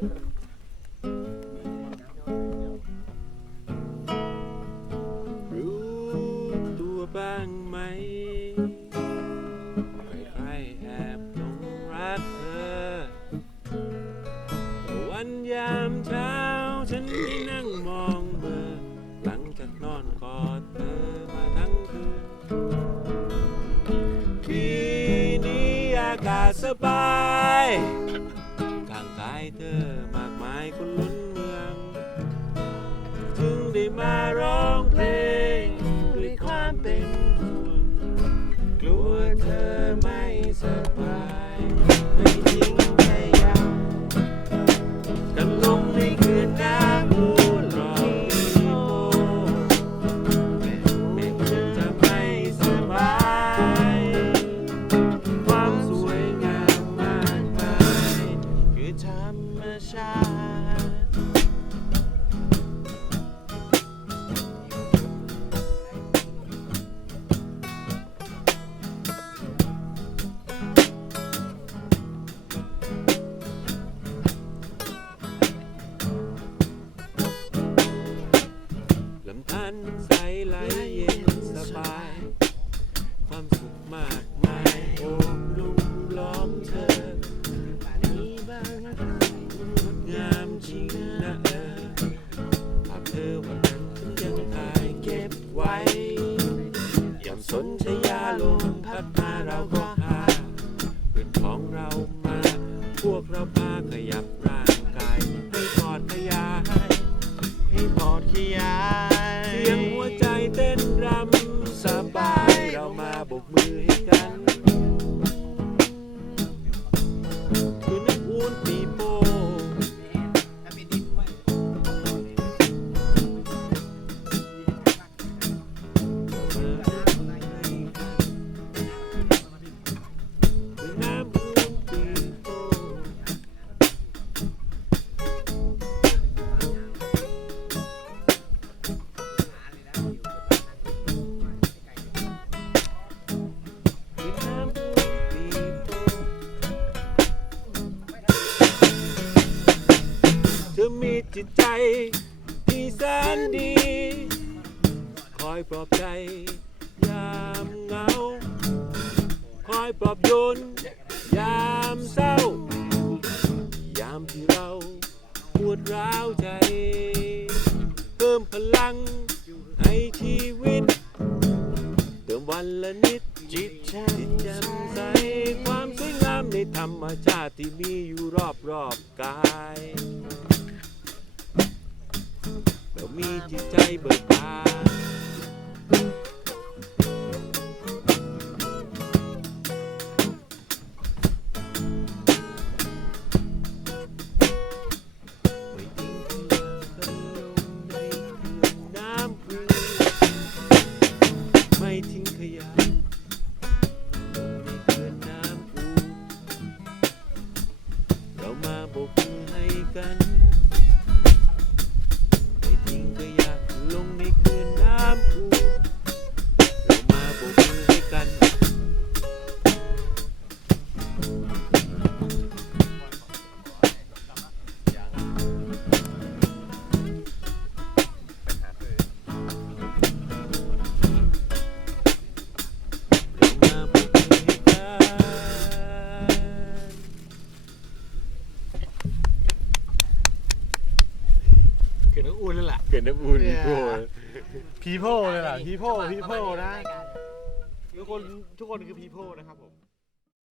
รู้ตัวบ้างไหมใครๆแอบหลงรักเธอ วันยามเช้าฉันที่นั่งมองเมื่อหลังจากนอนกอดเธอมาทั้งคืนทีนี้อากาศสบาย อมากมายคนล้นเมืองจึงได้มาร้องเพลงด้วยความเป็นห่วงกลัวเธอไม่สบายไม่จริง เรามา พวกเราพาขยับร่าง ธอมีจิตใจที่แสนดี คอยปลอบใจยามเหงา คอยปลอบโยนยามเศร้า ยามที่เราปวดร้าวใจ เพิ่มพลังให้ชีวิต เติมวันละนิดจิตแช่จิตแจ่มใสความสวยงามในธรรมชาติที่มีอยู่รอบรอบๆกาย จิตใจเบิกบานไม่ทิ้งขยะเขื่อนน้ำอุ่นเรามาบกมือให้กัน เลยล่ะเกิดน้ำอุ่นเนี่ยโอ้ยพีโพเลยล่ะพีโพพีโพนะทุกคนทุกคนคือพีโพนะครับผม